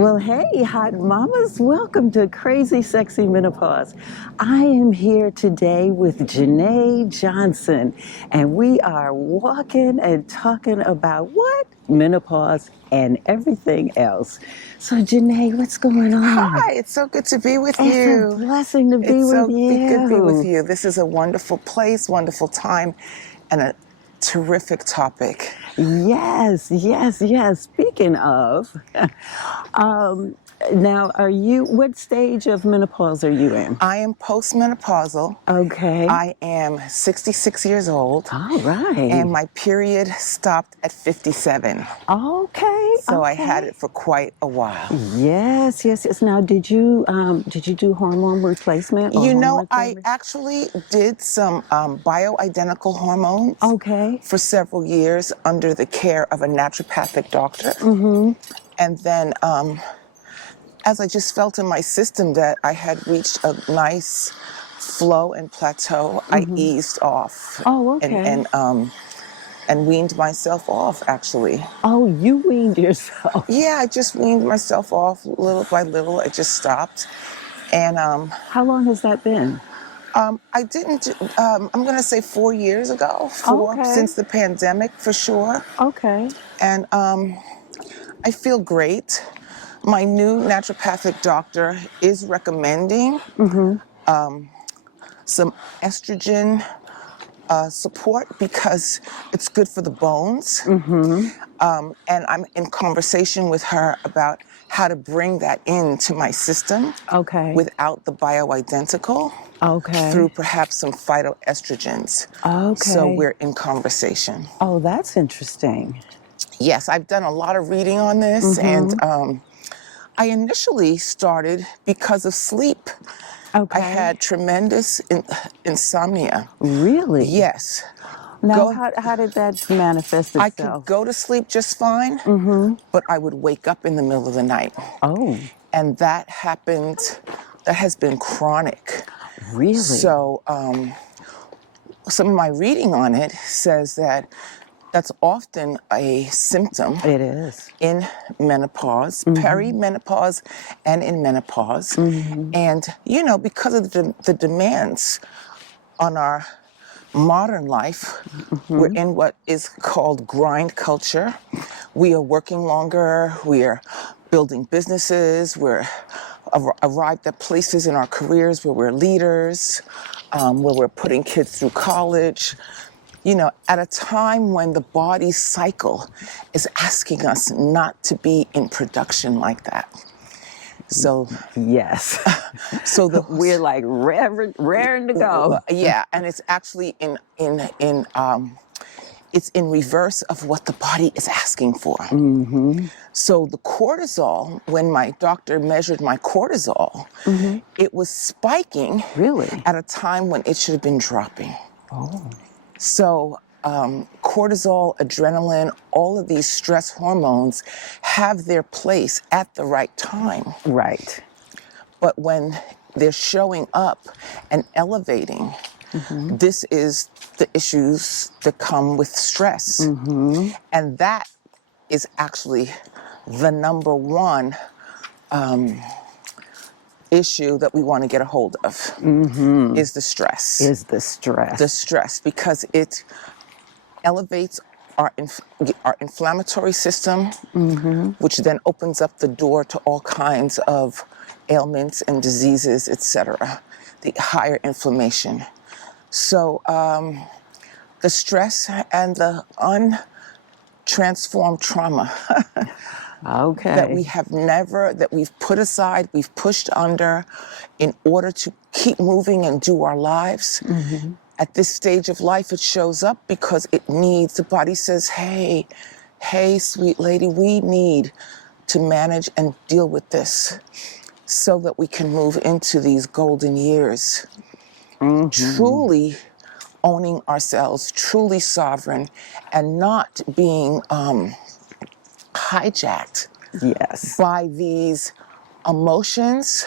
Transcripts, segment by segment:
Well, hey, hot mamas, welcome to Crazy Sexy Menopause. I am here today with Jenée Johnson, and we are walking and talking about what? Menopause and everything else. So, Jenée, what's going on? Hi, it's so good to be with It's a you. blessing to be It's with so good to be with you. you. This is a wonderful place, wonderful time, and a terrific topic. Yes, yes, yes. Speaking of, um, now, what stage of menopause are you in? I am postmenopausal. Okay. I am 66 years old, All right. and my period stopped at 57. Okay. So I had Okay. it for quite a while. Yes, yes, yes. Now, did you do hormone replacement or You know, hormone I therapy? actually did some bioidentical hormones Okay. for several years under the care of a naturopathic doctor. Mm-hmm. And then as I just felt in my system that I had reached a nice flow and plateau, I Mm-hmm. eased off Oh, and okay. and um and weaned myself off actually. Oh, you weaned yourself. Yeah, I just weaned myself off little by little. I just stopped. And How long has that been? I didn't I'm gonna say 4 years ago, Okay. since the pandemic for sure. Okay. And I feel great. My new naturopathic doctor is recommending Mm-hmm. some estrogen support because it's good for the bones. Mm-hmm. And I'm in conversation with her about how to bring that into my system Okay. without the bioidentical through Okay. perhaps some phytoestrogens. So Okay. we're in conversation. Oh, that's interesting. Yes, I've done a lot of reading on this, and Mm-hmm. I initially started because of sleep. I Okay. had tremendous insomnia. Really? Yes. Now, Go how did that manifest I could itself? go to sleep just fine, Mm-hmm. but I would wake up in the middle of the night. Oh, And that has been chronic. really? So some of my reading on it says that that's often a symptom It is. in menopause, Mm-hmm. perimenopause, and in menopause. Mm-hmm. And, you know, because of the demands on our modern life, we're Mm-hmm. in what is called grind culture. We are working longer, we're building businesses, we're arrived at places in our careers where we're leaders, where we're putting kids through college. You know, at a time when the body's cycle is asking us not to be in production like that. So, Yes. so the We're like raring to go. yeah, and it's actually it's in reverse of what the body is asking for. Mm-hmm. So the cortisol, when my doctor measured my cortisol, Mm-hmm. it was spiking Really? at a time when it should have been dropping. Oh. So cortisol, adrenaline, all of these stress hormones have their place at the right time. Right. But when they're showing up and elevating, Mm-hmm. this is the issues that come with stress. Mm-hmm. And that is actually the number one issue that we want to get a hold of, Mm-hmm. is the stress. Is the The stress. stress, because it elevates our inflammatory system, Mm-hmm. which then opens up the door to all kinds of ailments and diseases, etc. The higher inflammation. So the stress and the untransformed trauma that Okay. that we've put aside, we've pushed under in order to keep moving and do our lives. Mm-hmm. At this stage of life, it shows up because the body says, hey, sweet lady, we need to manage and deal with this so that we can move into these golden years, Mm-hmm. truly owning ourselves, truly sovereign, and not being hijacked Yes. by these emotions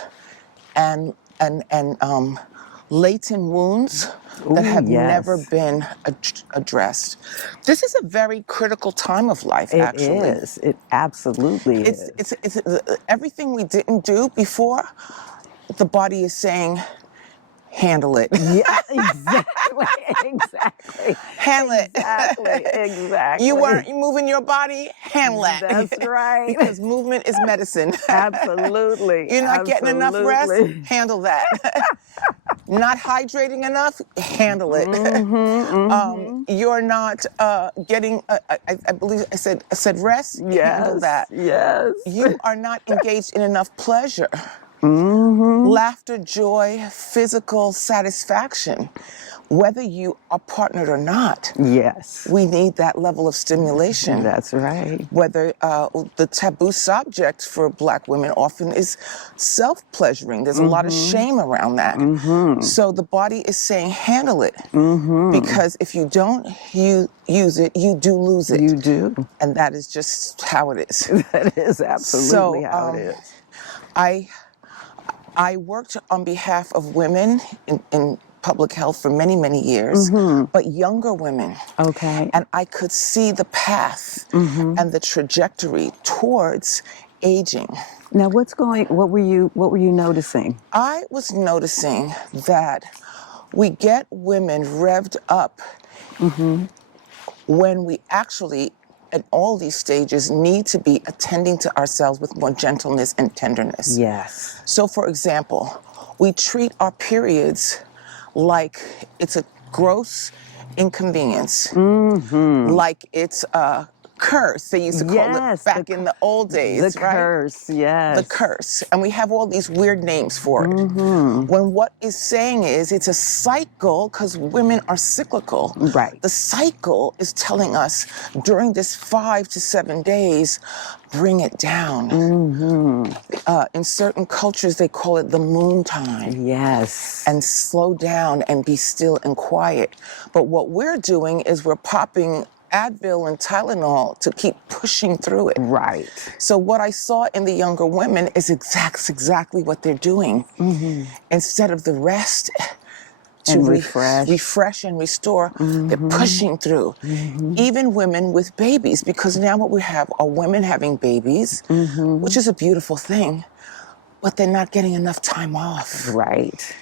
and latent wounds that Ooh, have never yes. been addressed. This is a very critical time of life, It actually. is. It absolutely is. It's everything we didn't do before, the body is saying, handle it. Yeah, exactly, exactly, Handle exactly, it. You weren't exactly. moving your body, handle that. That's right. Because movement is medicine. Absolutely, You're not getting enough rest, absolutely. handle that. Not hydrating enough, handle it. You're not getting, I believe I said rest, handle Yes, that. yes. You are not engaged in enough pleasure. Mm-hmm. Laughter, joy, physical satisfaction, whether you are partnered or not. Yes, We need that level of stimulation. that's right. Whether the taboo subject for Black women often is self-pleasuring. There's a lot of shame around that. So the body is saying, handle it. Because if you don't use it, you do lose it. You do. And that is just how it is. That is absolutely So how it is. I worked on behalf of women in public health for many, many years, but younger women. Okay. And I could see the path and the trajectory towards aging. Now, what were you noticing? I was noticing that we get women revved up when we actually, at all these stages, need to be attending to ourselves with more gentleness and tenderness. Yes. So, for example, we treat our periods like it's a gross inconvenience, like it's a curse, they used to call it Yes, back in the old days, the right? curse, yes. The curse. And we have all these weird names for it. When what is saying is it's a cycle, because women are cyclical. Right. The cycle is telling us during this 5 to 7 days, bring it down. In certain cultures, they call it the moon time. Yes. And slow down and be still and quiet. But what we're doing is we're popping Advil and Tylenol to keep pushing through it. Right. So what I saw in the younger women is exactly what they're doing. Instead of the rest to And refresh. refresh and restore, they're pushing through. Even women with babies, because now what we have are women having babies, which is a beautiful thing, but they're not getting enough time off. Right.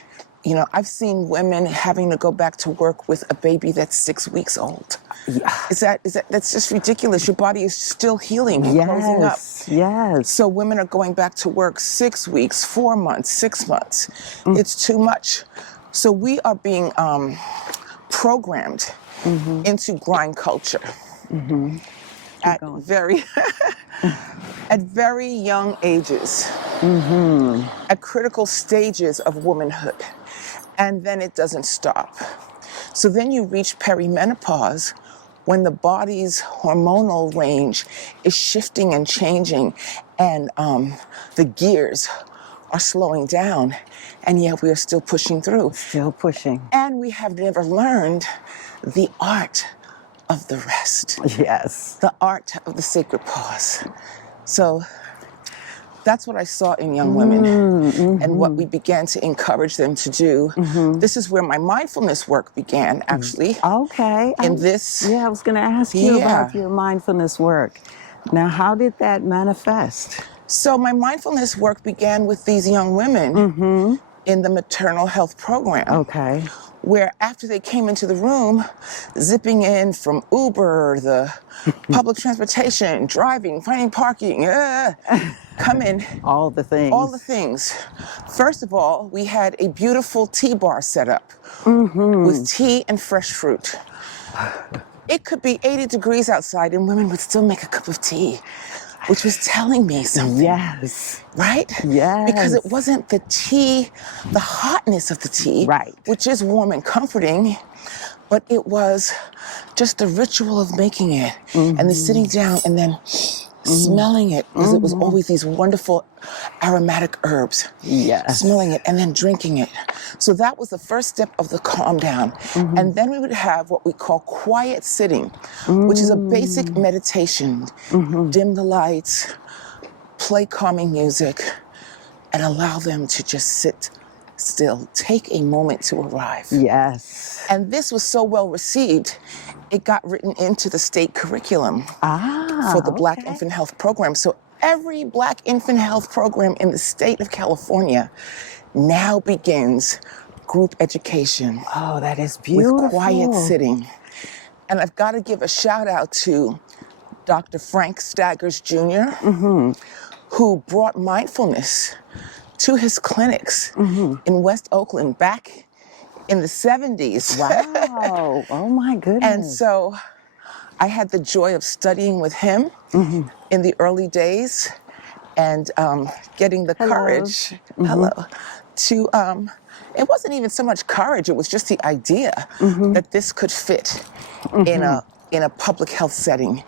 You know, I've seen women having to go back to work with a baby that's 6 weeks old. Yeah. That's just ridiculous. Your body is still healing and closing up. Yes. So women are going back to work 6 weeks, 4 months, 6 months. It's too much. So we are being programmed into grind culture at very at very young ages, at critical stages of womanhood. And then it doesn't stop. So then you reach perimenopause, when the body's hormonal range is shifting and changing, and the gears are slowing down, and yet we are still pushing through. Still pushing. And we have never learned the art of the rest, Yes. the art of the sacred pause. So that's what I saw in young women, and what we began to encourage them to do. This is where my mindfulness work began, actually. Okay. In this. Yeah, I was going to ask you about Yeah. your mindfulness work. Now, how did that manifest? So my mindfulness work began with these young women in the maternal health program. Okay. Where after they came into the room, zipping in from Uber, the public transportation, driving, finding parking, come in. All the things. All the things. First of all, we had a beautiful tea bar set up with tea and fresh fruit. It could be 80 degrees outside and women would still make a cup of tea, which was telling me something. Yes. Right? Yes. Because it wasn't the tea, the hotness of the tea, right, which is warm and comforting, but it was just the ritual of making it and then sitting down and then smelling it, because it was always these wonderful aromatic herbs. Yes. Smelling it and then drinking it. So that was the first step of the calm down. And then we would have what we call quiet sitting, which is a basic meditation. Dim the lights, play calming music, and allow them to just sit still, take a moment to arrive. Yes. And this was so well received, it got written into the state curriculum for the Black Okay. Infant Health Program. So every Black infant health program in the state of California now begins group education Oh, that is with beautiful. quiet sitting. And I've got to give a shout out to Dr. Frank Staggers Jr., who brought mindfulness to his clinics in West Oakland back in the 70s. Wow. Oh my goodness. And so I had the joy of studying with him in the early days and getting the courage, to, it wasn't even so much courage, it was just the idea that this could fit in a public health setting.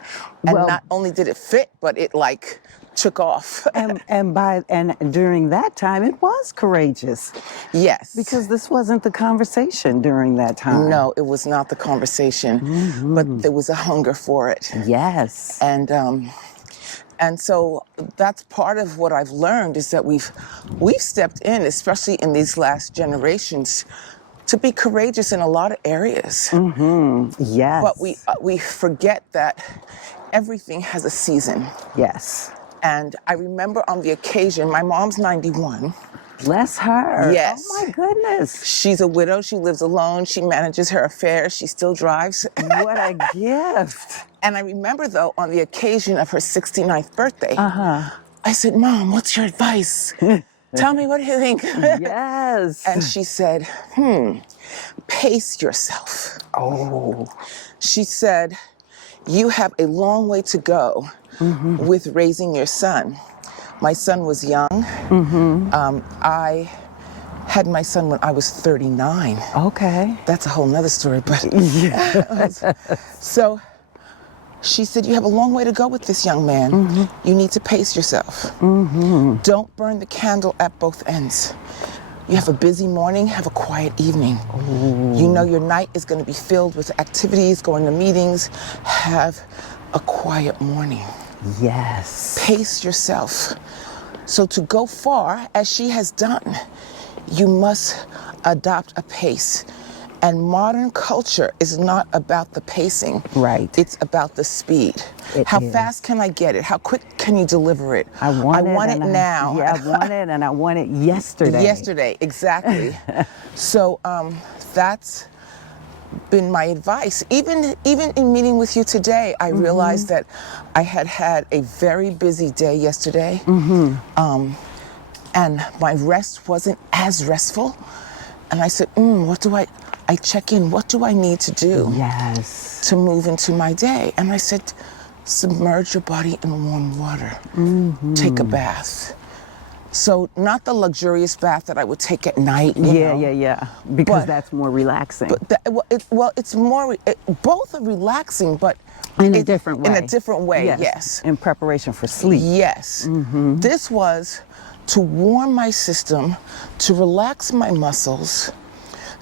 And Well- not only did it fit, but it like took off. and during that time, it was courageous Yes. because this wasn't the conversation during that time. No, it was not the conversation, but there was a hunger for it. Yes. And so that's part of what I've learned is that we've stepped in, especially in these last generations, to be courageous in a lot of areas. Yes. But we forget that everything has a season. Yes. And I remember on the occasion, my mom's 91. Bless her. Yes. Oh my goodness. She's a widow. She lives alone. She manages her affairs. She still drives. What a gift. And I remember, though, on the occasion of her 69th birthday, I said, Mom, what's your advice? Tell me, what do you think? Yes. And she said, pace yourself. Oh. She said, you have a long way to go with raising your son. My son was young. I had my son when I was 39. Okay. That's a whole nother story, but so she said, you have a long way to go with this young man. You need to pace yourself. Don't burn the candle at both ends. You have a busy morning, have a quiet evening. You know your night is going to be filled with activities, going to meetings. Have a quiet morning. Yes. Pace yourself. So to go far, as she has done, you must adopt a pace. And modern culture is not about the pacing. Right. It's about the speed. How fast can I get it? How quick can you deliver it? I want it now. Yeah, I want it, and I want it yesterday. Yesterday, exactly. So that's been my advice. Even in meeting with you today, I realized that I had a very busy day yesterday, and my rest wasn't as restful. And I said, I check in, what do I need to do to move into my day? And I said, submerge your body in warm water. Take a bath. So not the luxurious bath that I would take at night. You know, because that's more relaxing. But it's more, both are relaxing, but in a different way. In a different way, yes. In preparation for sleep. Yes. This was to warm my system, to relax my muscles,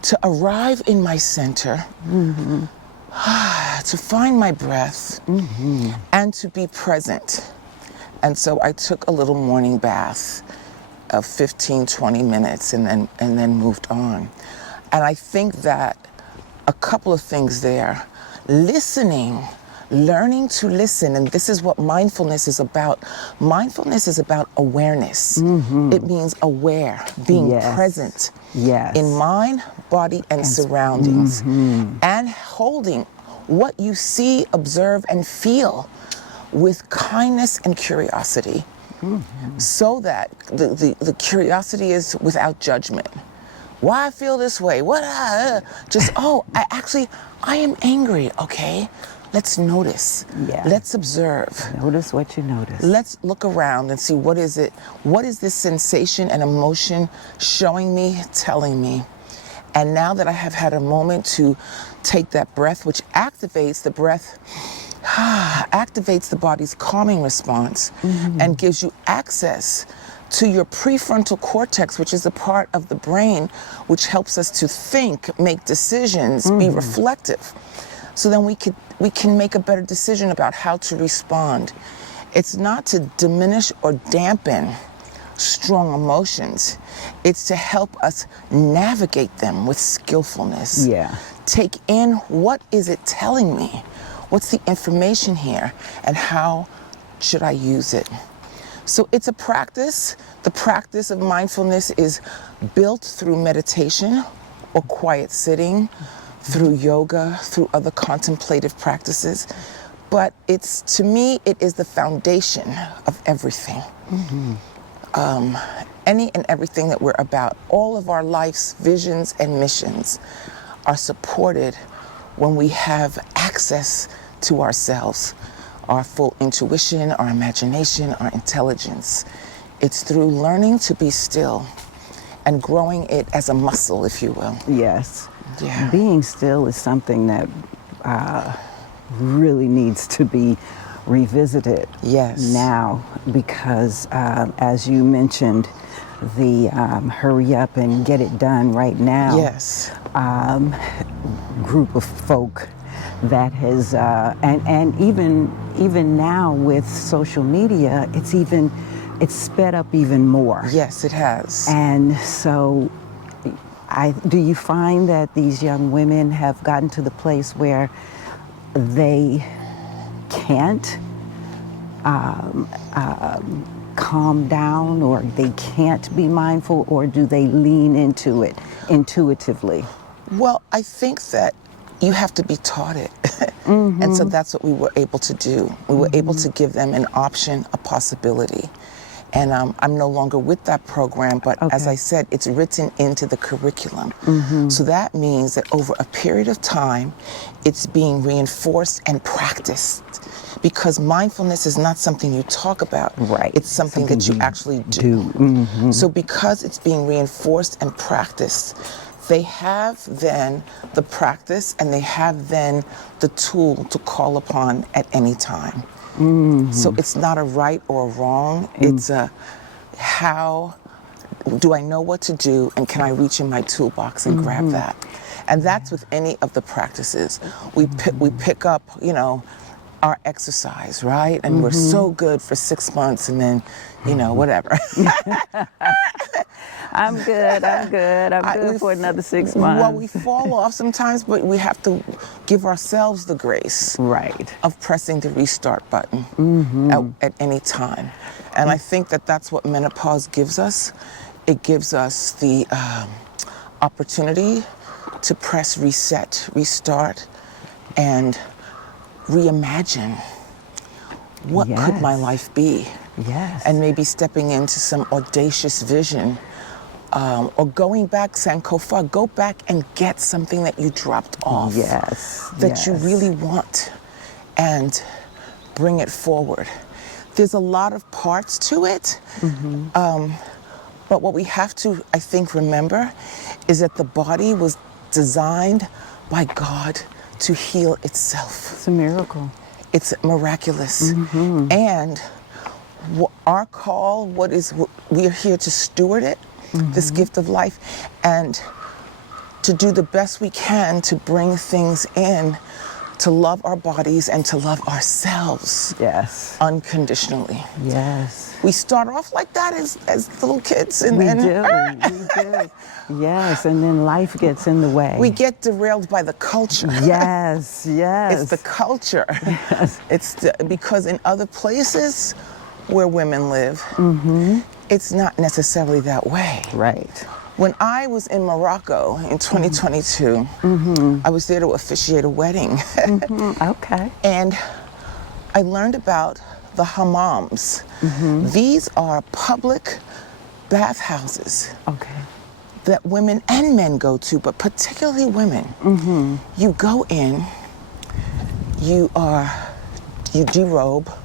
to arrive in my center, to find my breath, and to be present. And so I took a little morning bath of 15, 20 minutes and then moved on. And I think that a couple of things there. Listening, learning to listen, and this is what mindfulness is about. Mindfulness is about awareness. It means aware, being present in mind, body, and surroundings, and holding what you see, observe, and feel with kindness and curiosity, so that the curiosity is without judgment. Why I feel this way? I am angry, okay? Let's notice. Let's observe. Notice what you notice. Let's look around and see what is it? What is this sensation and emotion showing me, telling me? And now that I have had a moment to take that breath, which activates the breath, activates the body's calming response and gives you access to your prefrontal cortex, which is the part of the brain which helps us to think, make decisions, be reflective. So then we can make a better decision about how to respond. It's not to diminish or dampen strong emotions. It's to help us navigate them with skillfulness. Yeah. Take in, what is it telling me? What's the information here? And how should I use it? So it's a practice. The practice of mindfulness is built through meditation or quiet sitting, through yoga, through other contemplative practices. But to me, it is the foundation of everything. Any and everything that we're about, all of our life's visions and missions are supported when we have access to ourselves, our full intuition, our imagination, our intelligence. It's through learning to be still and growing it as a muscle, if you will. Yes. Yeah. Being still is something that really needs to be revisited now, because as you mentioned, the hurry up and get it done right now group of folk that has and even now with social media, it's sped up even more. Yes, it has. And so do you find that these young women have gotten to the place where they can't calm down, or they can't be mindful, or do they lean into it intuitively? Well, I think that you have to be taught it. And so that's what we were able to do. We were able to give them an option, a possibility. And I'm no longer with that program, but as I said, it's written into the curriculum. So that means that over a period of time, it's being reinforced and practiced. Because mindfulness is not something you talk about. Right. It's something that you actually do. So because it's being reinforced and practiced, they have then the practice and they have then the tool to call upon at any time. So it's not a right or a wrong. It's a how do I know what to do, and can I reach in my toolbox and grab that? And that's with any of the practices. We pick up, our exercise, right? And we're so good for 6 months, and then, whatever. I'm good for another 6 months. Well, we fall off sometimes, but we have to give ourselves the grace of pressing the restart button at any time. And I think that that's what menopause gives us. It gives us the opportunity to press reset, restart, and reimagine what could my life be. And maybe stepping into some audacious vision, or going back, Sankofa, go back and get something that you dropped off that you really want, and bring it forward. There's a lot of parts to it, but what we have to, I think, remember is that the body was designed by God to heal itself. It's a miracle. It's miraculous. And our call, we are here to steward it, this gift of life, and to do the best we can to bring things in, to love our bodies and to love ourselves unconditionally. We start off like that as little kids, and we do. Yes, and then life gets in the way. We get derailed by the culture. Yes. It's the culture. Because in other places where women live, it's not necessarily that way. Right. When I was in Morocco in 2022, I was there to officiate a wedding. And I learned about the hammams. These are public bathhouses that women and men go to, but particularly women. You go in, you derobe,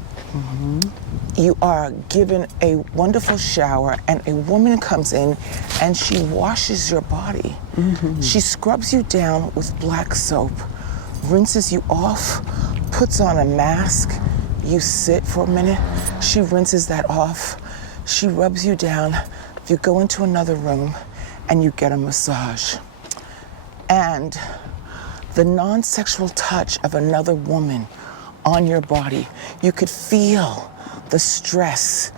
you are given a wonderful shower, and a woman comes in and she washes your body. She scrubs you down with black soap, rinses you off, puts on a mask. You sit for a minute, she rinses that off, she rubs you down, you go into another room, and you get a massage. And the non-sexual touch of another woman on your body, you could feel the stress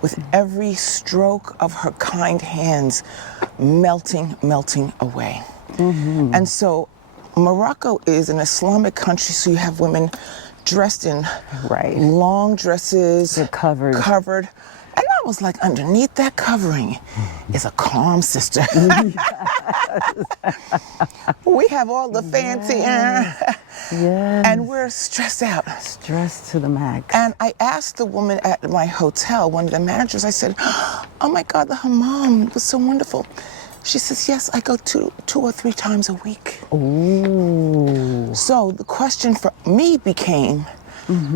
with every stroke of her kind hands melting away. And so Morocco is an Islamic country, so you have women dressed in long dresses. They're covered. And I was like, underneath that covering is a calm sister. We have all the fancy and we're stressed out. Stressed to the max. And I asked the woman at my hotel, one of the managers, I said, oh my God, the hammam was so wonderful. She says, yes, I go two or three times a week. Ooh. So the question for me became,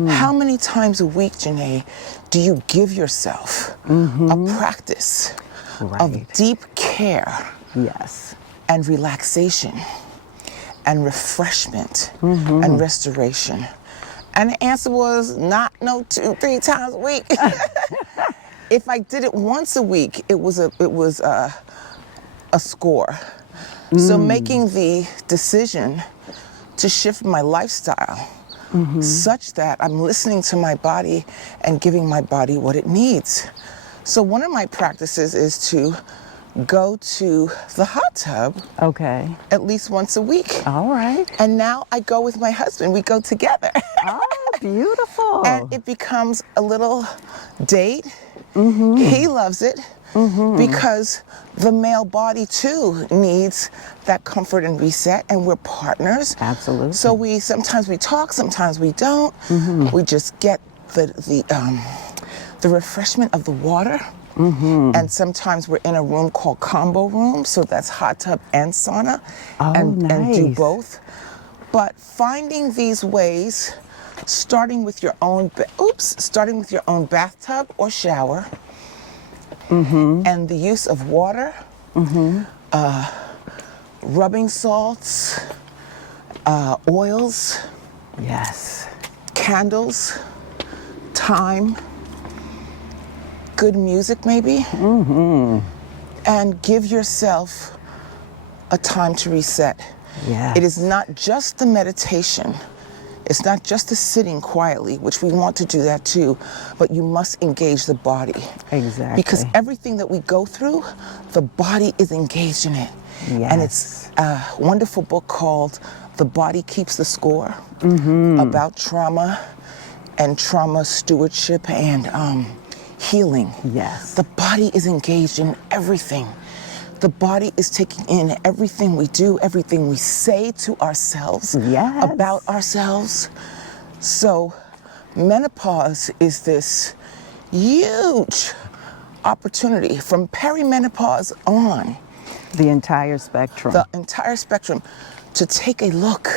how many times a week, Jenée, do you give yourself a practice of deep care and relaxation and refreshment and restoration? And the answer was not 2-3 times a week. If I did it once a week, it was a score. So making the decision to shift my lifestyle such that I'm listening to my body and giving my body what it needs. So one of my practices is to go to the hot tub at least once a week. All right. And now I go with my husband. We go together. Oh, beautiful. And it becomes a little date. He loves it because the male body too needs that comfort and reset, and we're partners. Absolutely. So sometimes we talk, sometimes we don't. We just get the refreshment of the water. And sometimes we're in a room called combo room, so that's hot tub and sauna, and do both. But finding these ways, starting with your own bathtub or shower, and the use of water, rubbing salts, oils, candles, time, good music maybe, and give yourself a time to reset. It is not just the meditation. It's not just the sitting quietly, which we want to do that too, but you must engage the body. Exactly. Because everything that we go through, the body is engaged in it. And it's a wonderful book called The Body Keeps the Score, about trauma and trauma stewardship and healing. The body is engaged in everything. The body is taking in everything we do, everything we say to ourselves, about ourselves. So menopause is this huge opportunity from perimenopause on. The entire spectrum. The entire spectrum, to take a look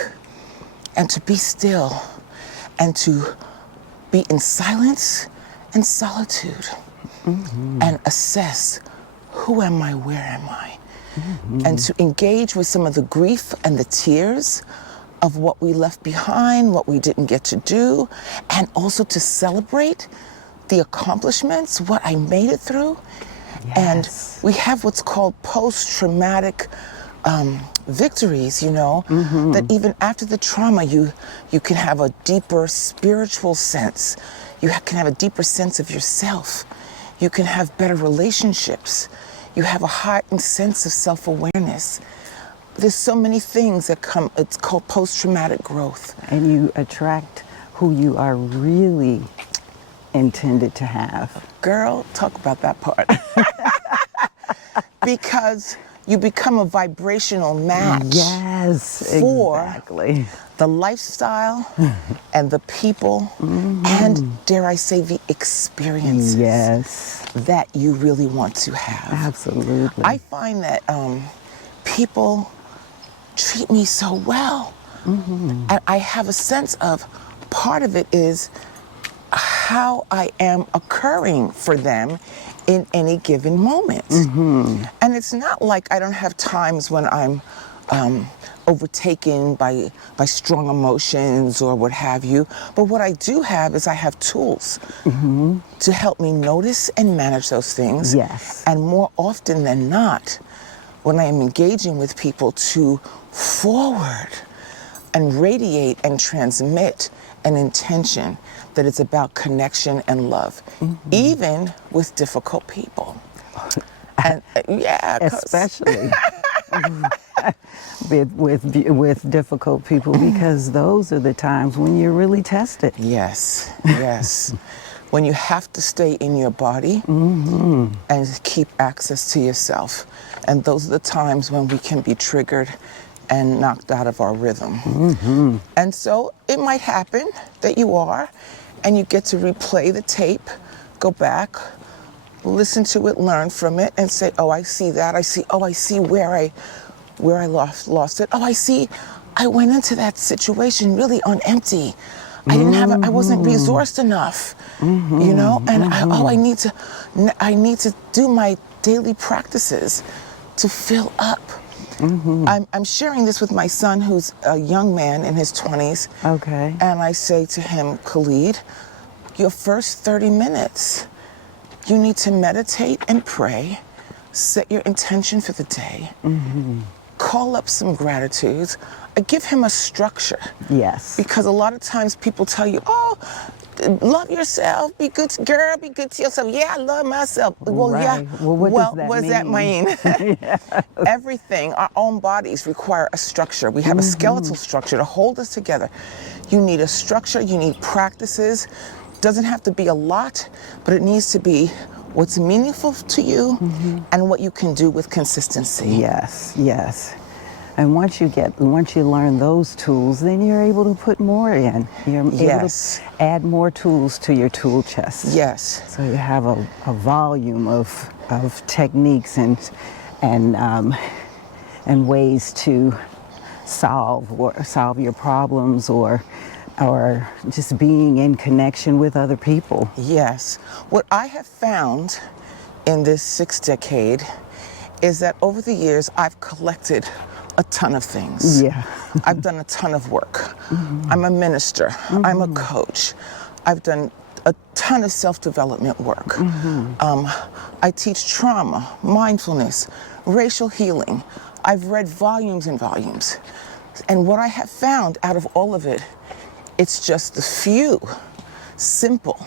and to be still and to be in silence and solitude and assess, who am I, where am I? And to engage with some of the grief and the tears of what we left behind, what we didn't get to do, and also to celebrate the accomplishments, what I made it through. And we have what's called post-traumatic victories, that even after the trauma, you can have a deeper spiritual sense. You can have a deeper sense of yourself. You can have better relationships. You have a heightened sense of self-awareness. There's so many things that come, it's called post-traumatic growth. And you attract who you are really intended to have. Girl, talk about that part. Because you become a vibrational match. For the lifestyle and the people and, dare I say, the experiences that you really want to have. Absolutely. I find that people treat me so well. And I have a sense of, part of it is how I am occurring for them in any given moment. And it's not like I don't have times when I'm overtaken by strong emotions or what have you. But what I do have is I have tools to help me notice and manage those things. And more often than not, when I am engaging with people, to forward and radiate and transmit an intention that it's about connection and love, even with difficult people. And yeah, Especially with difficult people, because those are the times when you're really tested. yes, yes. When you have to stay in your body and keep access to yourself. And those are the times when we can be triggered and knocked out of our rhythm. And so it might happen that you are, and you get to replay the tape, go back, listen to it, learn from it, and say, oh, I see that. I see where I lost it. Oh, I see I went into that situation really on empty. I wasn't resourced enough, you know, and I need to do my daily practices to fill up. I'm sharing this with my son, who's a young man in his 20s. Okay. And I say to him, Khalid, your first 30 minutes, you need to meditate and pray, set your intention for the day, call up some gratitudes. I give him a structure. Yes. Because a lot of times people tell you, oh, love yourself, be good, girl, be good to yourself. Yeah, I love myself. Well, Right. yeah. Well, what does that mean? Yes. Everything, our own bodies require a structure. We have a skeletal structure to hold us together. You need a structure, you need practices. Doesn't have to be a lot, but it needs to be what's meaningful to you and what you can do with consistency. Yes, yes. And once you learn those tools, then you're able to put more in. You're able to add more tools to your tool chest. Yes. So you have a volume of techniques and ways to solve your problems or just being in connection with other people. Yes. What I have found in this 6th decade is that over the years I've collected a ton of things. Yeah. I've done a ton of work. I'm a minister. I'm a coach. I've done a ton of self-development work. I teach trauma, mindfulness, racial healing. I've read volumes and volumes. And what I have found out of all of it, it's just the few simple,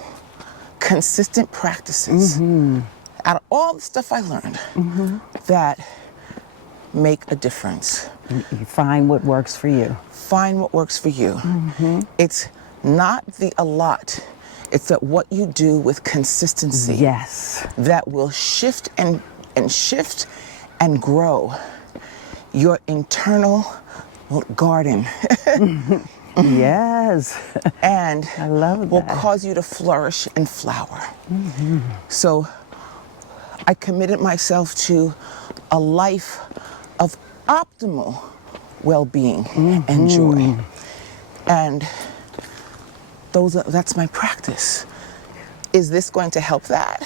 consistent practices out of all the stuff I learned that make a difference. You find what works for you. Find what works for you. It's not a lot. It's that what you do with consistency. Yes. That will shift and shift and grow your internal garden. Yes. And I love that. will cause you to flourish and flower. So I committed myself to a life of optimal well-being and joy. And that's my practice. Is this going to help that?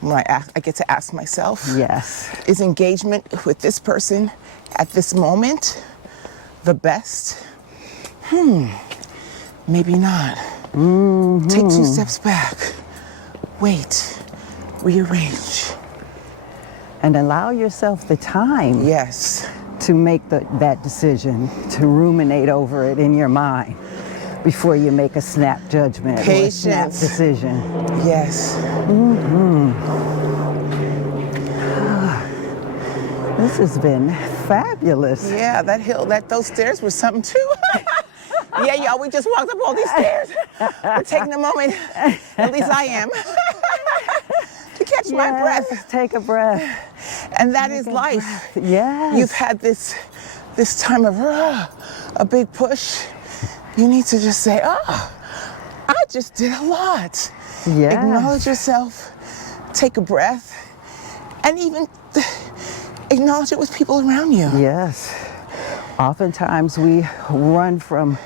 When I get to ask myself, Yes. is engagement with this person at this moment the best? Maybe not. Take 2 steps back. Wait. Rearrange. And allow yourself the time Yes. to make that decision, to ruminate over it in your mind before you make a snap judgment or a snap Patience. decision. Yes. This has been fabulous. Yeah, those stairs were something too. Yeah, y'all, we just walked up all these stairs. We're taking a moment, at least I am, to catch my breath. Take a breath. And that is life. Yes. You've had this time of a big push. You need to just say, oh, I just did a lot. Yes. Acknowledge yourself, take a breath, and even acknowledge it with people around you. Yes. Oftentimes we run from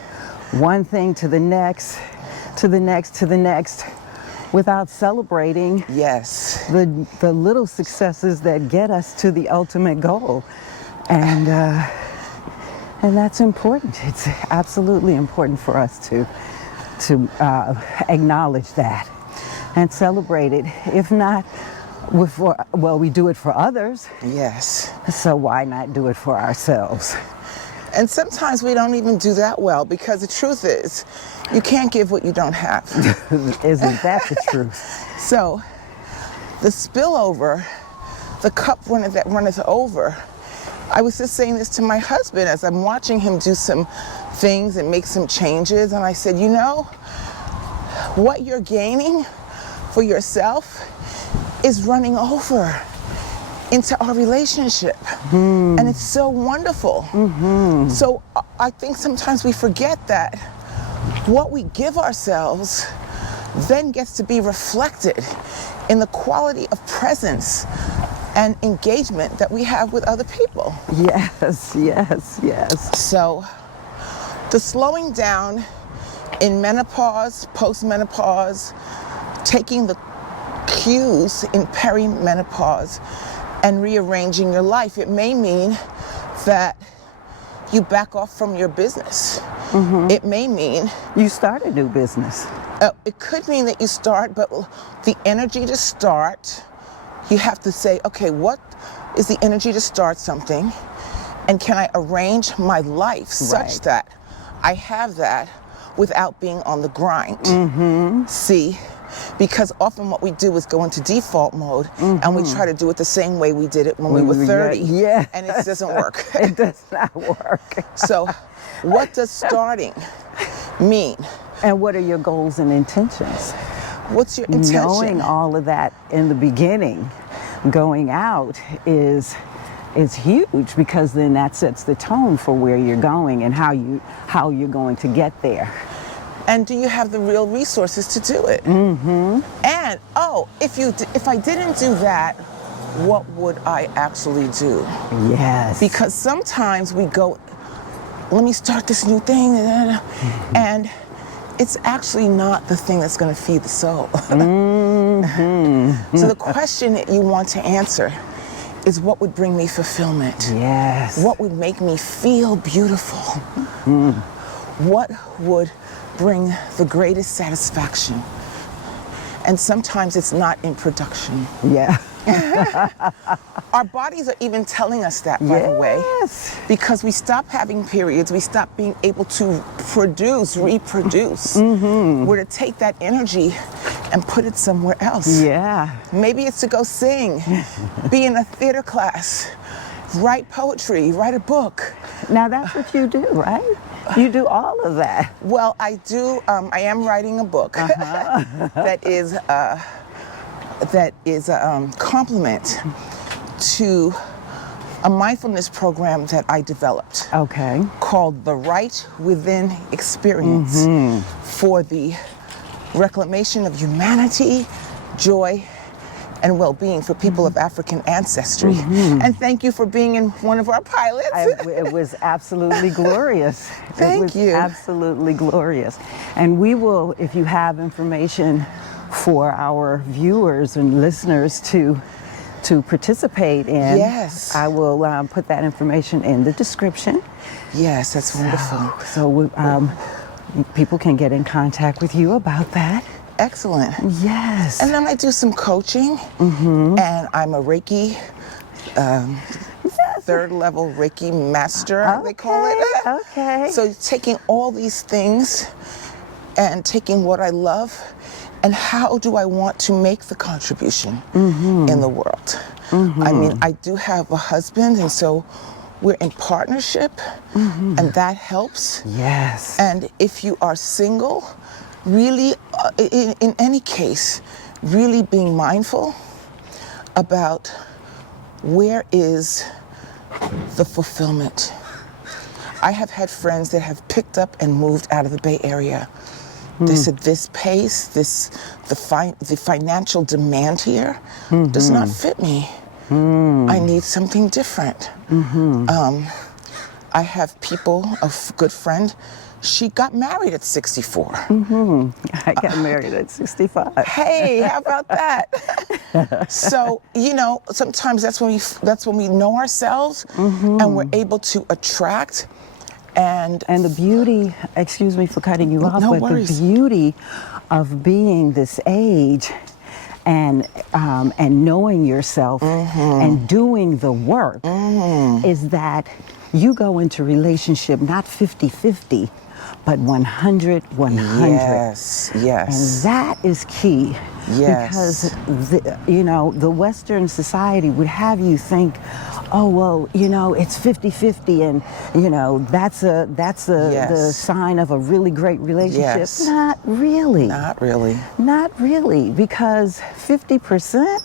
one thing to the next, to the next, to the next, without celebrating Yes. the little successes that get us to the ultimate goal. And that's important. It's absolutely important for us to acknowledge that and celebrate it. If not, we do it for others. Yes. So why not do it for ourselves? And sometimes we don't even do that well, because the truth is, you can't give what you don't have. Isn't that the truth? So the spillover, the cup that runneth over, I was just saying this to my husband as I'm watching him do some things and make some changes, and I said, you know, what you're gaining for yourself is running over into our relationship. And it's so wonderful. So I think sometimes we forget that what we give ourselves then gets to be reflected in the quality of presence and engagement that we have with other people. Yes, yes, yes. So the slowing down in menopause, post-menopause, taking the cues in perimenopause and rearranging your life, it may mean that you back off from your business. It may mean You start a new business. it could mean that you start, but the energy to start, you have to say, okay, what is the energy to start something? And can I arrange my life such that I have that without being on the grind? See? Because often what we do is go into default mode and we try to do it the same way we did it when we were 30. Yeah. And it doesn't work. It does not work. So what does starting mean? And what are your goals and intentions? What's your intention? Knowing all of that in the beginning, going out is huge, because then that sets the tone for where you're going and how you're going to get there. And do you have the real resources to do it? And if I didn't do that, what would I actually do? Yes. Because sometimes we go, let me start this new thing, and it's actually not the thing that's going to feed the soul. So the question that you want to answer is, what would bring me fulfillment? Yes. What would make me feel beautiful? What would bring the greatest satisfaction? And sometimes it's not in production. Yeah. Our bodies are even telling us that, by the way, because we stop having periods, we stop being able to reproduce. We're to take that energy and put it somewhere else. Yeah. Maybe it's to go sing, be in a theater class, write poetry, write a book. Now that's what you do, right? You do all of that. Well, I do. I am writing a book that is a complement to a mindfulness program that I developed. Okay. Called the Right Within Experience for the reclamation of humanity, joy, and well-being for people of African ancestry. And thank you for being in one of our pilots. It was absolutely glorious. Thank you. Absolutely glorious. And we will, if you have information for our viewers and listeners to participate in, yes, I will put that information in the description. Yes, that's wonderful. So people can get in contact with you about that. Excellent. Yes. And then I do some coaching, and I'm a Reiki, third level Reiki master, they call it. Okay. So taking all these things and taking what I love, and how do I want to make the contribution in the world? I mean, I do have a husband, and so we're in partnership, and that helps. Yes. And if you are single, really, in any case, really being mindful about where is the fulfillment. I have had friends that have picked up and moved out of the Bay Area. They said, this pace, the financial demand here does not fit me. I need something different. I have people, a good friend, she got married at 64. I got married at 65. Hey, how about that? So, you know, sometimes that's when we know ourselves, and we're able to attract. And the beauty, excuse me for cutting you off, no but worries. The beauty of being this age and knowing yourself and doing the work is that You go into relationship not 50-50, but 100-100. Yes, yes. And that is key. Yes. Because, the Western society would have you think, oh, well, it's 50-50 and, that's the sign of a really great relationship. Yes. Not really. Not really. Not really, because 50%,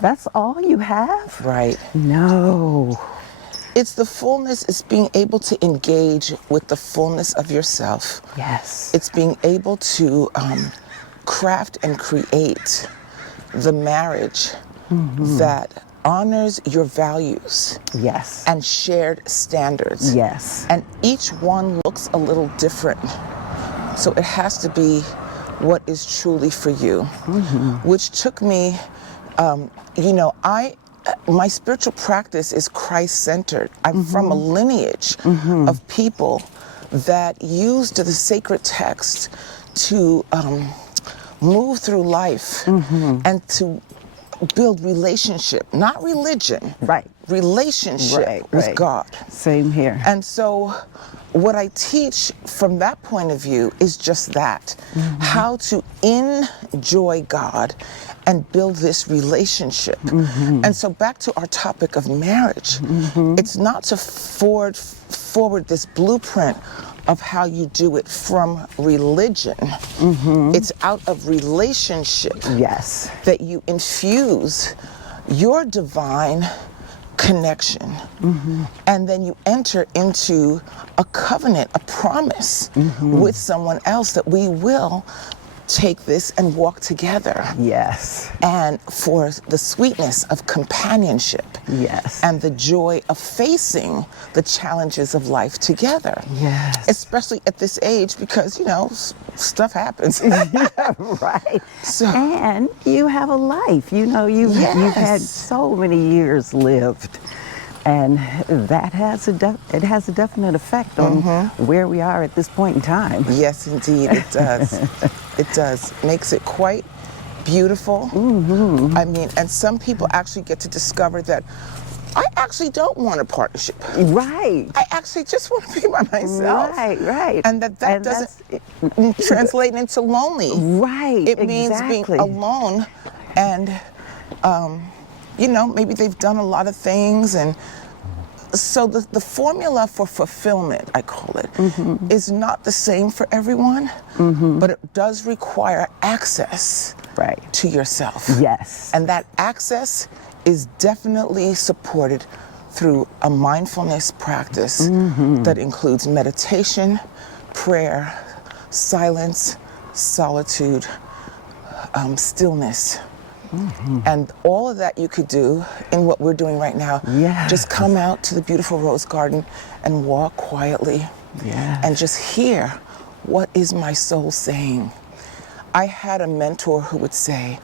that's all you have? Right. No. It's the fullness, it's being able to engage with the fullness of yourself. Yes. It's being able to craft and create the marriage that honors your values. Yes. And shared standards. Yes. And each one looks a little different. So it has to be what is truly for you, which took me, my spiritual practice is Christ-centered. I'm from a lineage of people that used the sacred text to move through life and to build relationship, not religion. Right. Relationship with God. Same here. And so what I teach from that point of view is just that, how to enjoy God and build this relationship. And so back to our topic of marriage, it's not to forward this blueprint of how you do it from religion. It's out of relationship that you infuse your divine connection. And then you enter into a covenant, a promise with someone else that we will take this and walk together. Yes. And for the sweetness of companionship. Yes. And the joy of facing the challenges of life together. Yes. Especially at this age because, stuff happens. Right. So, and you have a life. You've had so many years lived. And that has a definite effect on where we are at this point in time. Yes, indeed, it does. It does. Makes it quite beautiful. I mean, and some people actually get to discover that I actually don't want a partnership. Right. I actually just want to be by myself. Right. And that doesn't translate into lonely. Right. It means being alone and, maybe they've done a lot of things. And so the formula for fulfillment, I call it, is not the same for everyone, but it does require access to yourself. Yes. And that access is definitely supported through a mindfulness practice that includes meditation, prayer, silence, solitude, stillness. And all of that you could do in what we're doing right now. Yes. Just come out to the beautiful rose garden and walk quietly and just hear, what is my soul saying? I had a mentor who would say,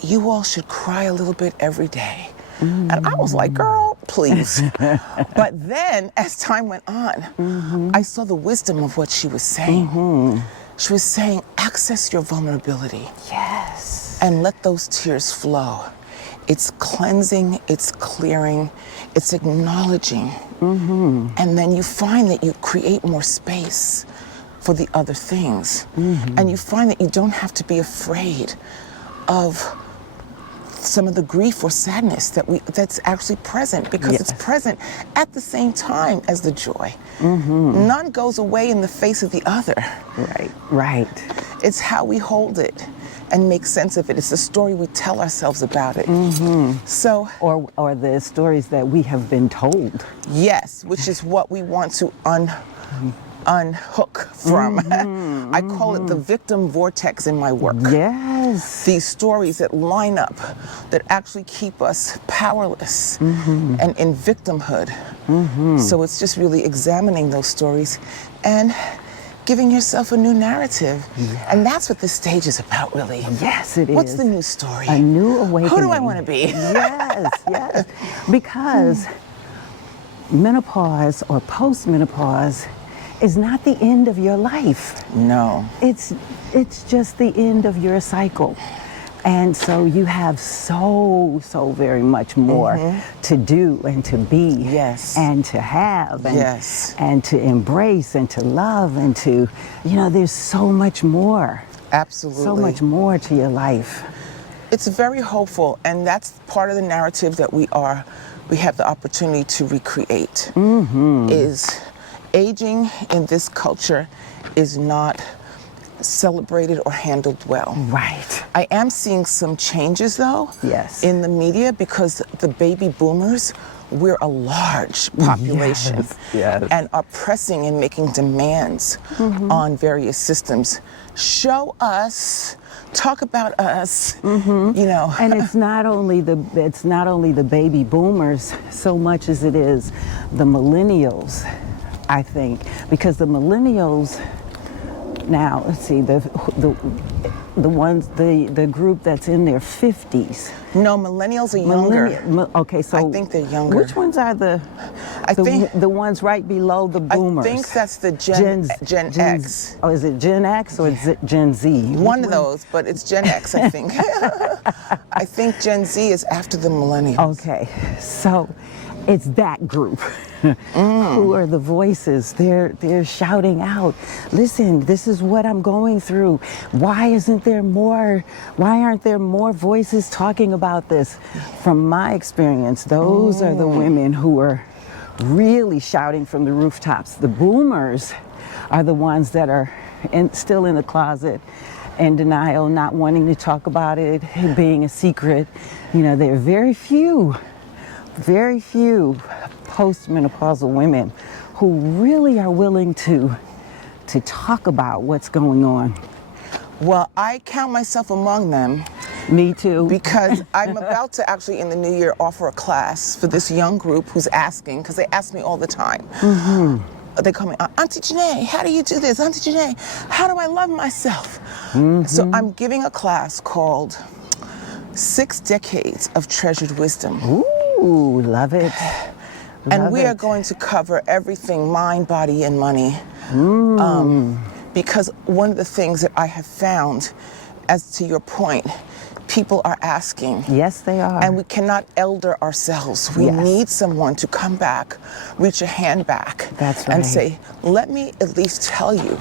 you all should cry a little bit every day. And I was like, girl, please. But then as time went on, I saw the wisdom of what she was saying. She was saying, access your vulnerability. Yes. And let those tears flow. It's cleansing, it's clearing, it's acknowledging. And then you find that you create more space for the other things. And you find that you don't have to be afraid of some of the grief or sadness that's actually present, because it's present at the same time as the joy. None goes away in the face of the other. Right. It's how we hold it and make sense of it. It's the story we tell ourselves about it. So, or the stories that we have been told. Yes, which is what we want to unhook from. I call it the victim vortex in my work. Yes. These stories that line up, that actually keep us powerless and in victimhood. So it's just really examining those stories and giving yourself a new narrative. And that's what this stage is about, really. Yes, it is. What's the new story? A new awakening. Who do I want to be? Yes. Because menopause or post-menopause is not the end of your life. No. It's just the end of your cycle. And so you have so very much more to do and to be Yes. and to have and, Yes. and to embrace and to love and to, there's so much more. Absolutely. So much more to your life. It's very hopeful, and that's part of the narrative that we have the opportunity to recreate. Is aging in this culture is not celebrated or handled well. Right. I am seeing some changes though. Yes. In the media, because the baby boomers, we're a large population. Yes. And are pressing and making demands on various systems. Show us, talk about us, And it's not only the baby boomers so much as it is the millennials, I think, because the millennials now, let's see, the group that's in their 50s. No, millennials are younger. Okay, so I think they're younger. Which ones are the ones right below the boomers? I think that's the Gen X. Oh, is it Gen X or is it Gen Z? One of those, but it's Gen X, I think. I think Gen Z is after the millennials. Okay, so it's that group who are the voices. They're shouting out, listen, this is what I'm going through. Why aren't there more voices talking about this? From my experience, those are the women who are really shouting from the rooftops. The boomers are the ones that are still in the closet, in denial, not wanting to talk about it, being a secret. There are very few postmenopausal women who really are willing to talk about what's going on. Well, I count myself among them. Me too. Because I'm about to actually in the new year offer a class for this young group who's asking, because they ask me all the time. They call me, Auntie Jenée, how do you do this? Auntie Jenée, how do I love myself? So I'm giving a class called 6 Decades of Treasured Wisdom. Ooh, love it. And we are going to cover everything mind, body, and money. Because one of the things that I have found, as to your point, people are asking. Yes, they are. And we cannot elder ourselves. We need someone to come back, reach a hand back. That's right. And say, let me at least tell you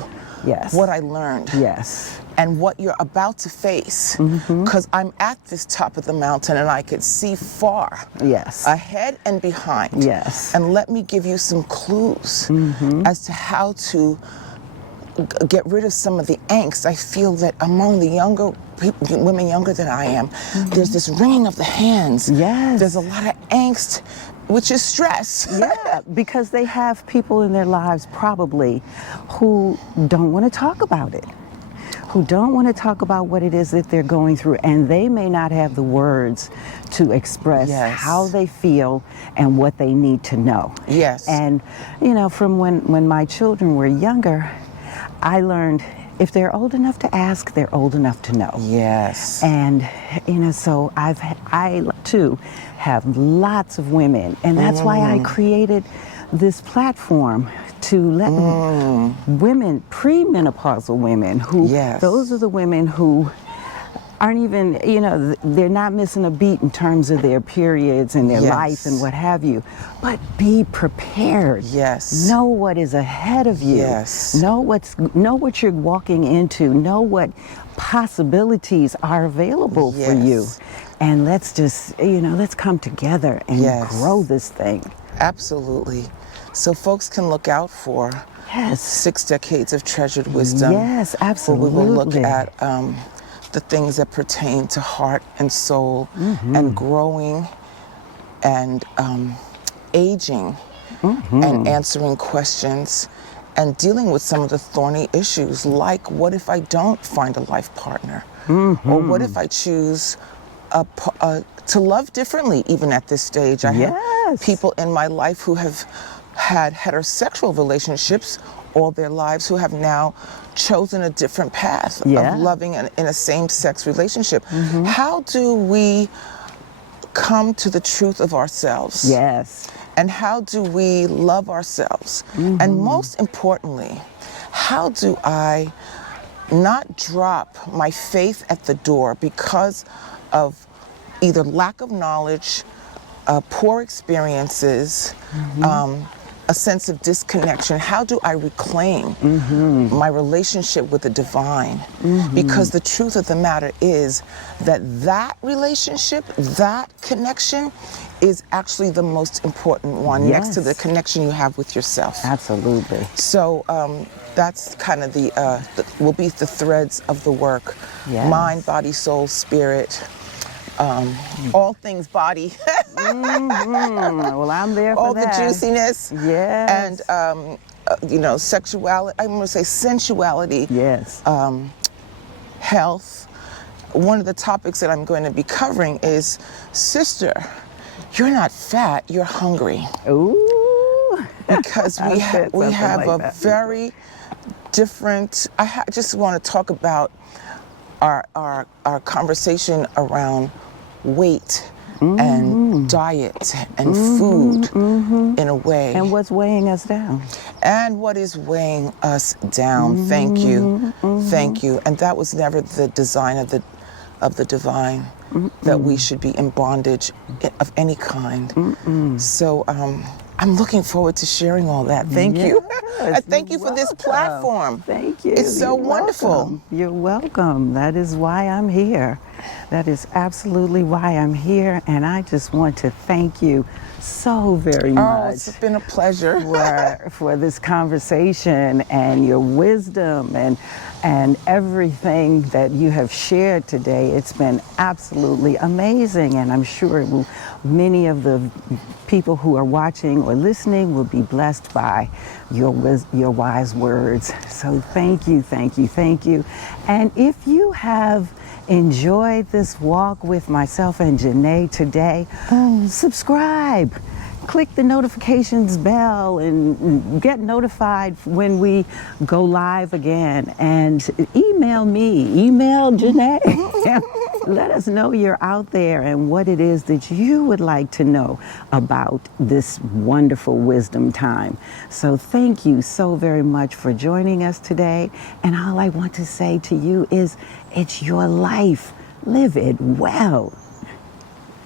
what I learned. Yes. And what you're about to face. Because I'm at this top of the mountain and I could see far. Yes. Ahead and behind. Yes. And let me give you some clues as to how to get rid of some of the angst. I feel that among the younger people, women younger than I am, there's this wringing of the hands. Yes. There's a lot of angst, which is stress. Yeah, because they have people in their lives probably who don't want to talk about it, who don't want to talk about what it is that they're going through, and they may not have the words to express how they feel and what they need to know. Yes. And, from when my children were younger, I learned if they're old enough to ask, they're old enough to know. Yes. And, so I too have lots of women, and that's why I created this platform to let women, premenopausal women, who, those are the women who aren't even, they're not missing a beat in terms of their periods and their life and what have you, but be prepared. Yes. Know what is ahead of you. Yes. Know what you're walking into. Know what possibilities are available for you. And let's just, let's come together and grow this thing. Absolutely. So folks can look out for 6 Decades of Treasured Wisdom. Yes, absolutely. Where we will look at the things that pertain to heart and soul and growing and aging and answering questions and dealing with some of the thorny issues, like what if I don't find a life partner? Or what if I choose to love differently even at this stage? I have people in my life who have had heterosexual relationships all their lives who have now chosen a different path of loving in a same-sex relationship. How do we come to the truth of ourselves? Yes. And how do we love ourselves? And most importantly, how do I not drop my faith at the door because of either lack of knowledge, poor experiences, a sense of disconnection. How do I reclaim my relationship with the divine? Because the truth of the matter is that relationship, that connection is actually the most important one, next to the connection you have with yourself. Absolutely. So that's kind of will be the threads of the work. Yes. Mind, body, soul, spirit, all things body. Well, I'm there for all that. The juiciness. Yes. And, sexuality, I'm going to say sensuality. Yes. Health. One of the topics that I'm going to be covering is, sister, you're not fat, you're hungry. Ooh. Because we have like a that. very different, I just want to talk about our conversation around weight and diet and food in a way. And what's weighing us down? And what is weighing us down. Thank you. Thank you. And that was never the design of the divine, that we should be in bondage of any kind. So I'm looking forward to sharing all that. Thank you. Yes, Thank you for this platform. Thank you. It's so You're wonderful. welcome. You're welcome. That is why I'm here. That is absolutely why I'm here. And I just want to thank you so very much. Oh, it's been a pleasure. for this conversation and your wisdom and everything that you have shared today. It's been absolutely amazing, and I'm sure many of the people who are watching or listening will be blessed by your wise words. So thank you, thank you, thank you. And if you have enjoyed this walk with myself and Jenée today, subscribe. Click the notifications bell and get notified when we go live again. And email Jenée. Let us know you're out there and what it is that you would like to know about this wonderful wisdom time. So thank you so very much for joining us today. And all I want to say to you is, it's your life. Live it well.